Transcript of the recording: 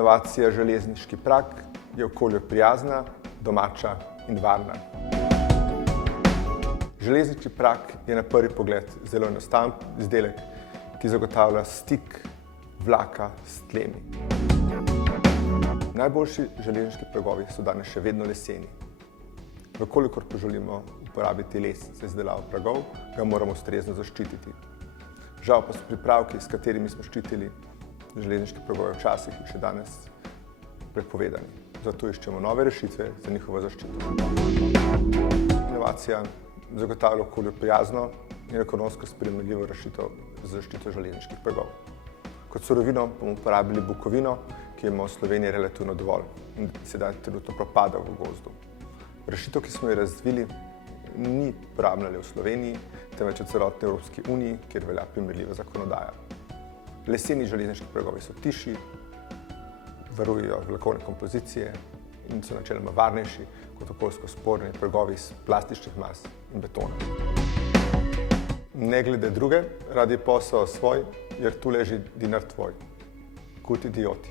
Inovacija železniški prag je okolju prijazna, domača in varna. Železniški prag je na prvi pogled zelo enostaven izdelek, ki zagotavlja stik vlaka s tlemi. Najboljši železniški pragovi so danes še vedno leseni. Vkolikor pa želimo uporabiti les za izdelavo pragov, ga moramo ustrezno zaščititi. Žal pa so pripravki, s katerimi smo ščitili železniške pragove včasih in še danes prepovedani. Zato iščemo nove rešitve za njihovo zaščito. Inovacija zagotavlja okolju prijazno in ekonomsko sprejemljivo rešitev za zaščito železniških pragov. Kot surovino bomo uporabili bukovino, ki jo ima v Sloveniji relativno dovolj in sedaj trenutno propada v gozdu. Rešitev, ki smo jo razvili, ni uporabljena le v Sloveniji, temveč v celotni Evropski uniji, kjer velja primerljiva zakonodaja. Leseni železniški pragovi so tišji, varujejo vlakovne kompozicije in so načeloma varnejši kot okoljsko sporni pragovi iz plastičnih mas in betona. Ne glede druge, radi posel svoj, jer tu leži dinar tvoj. Kud idioti.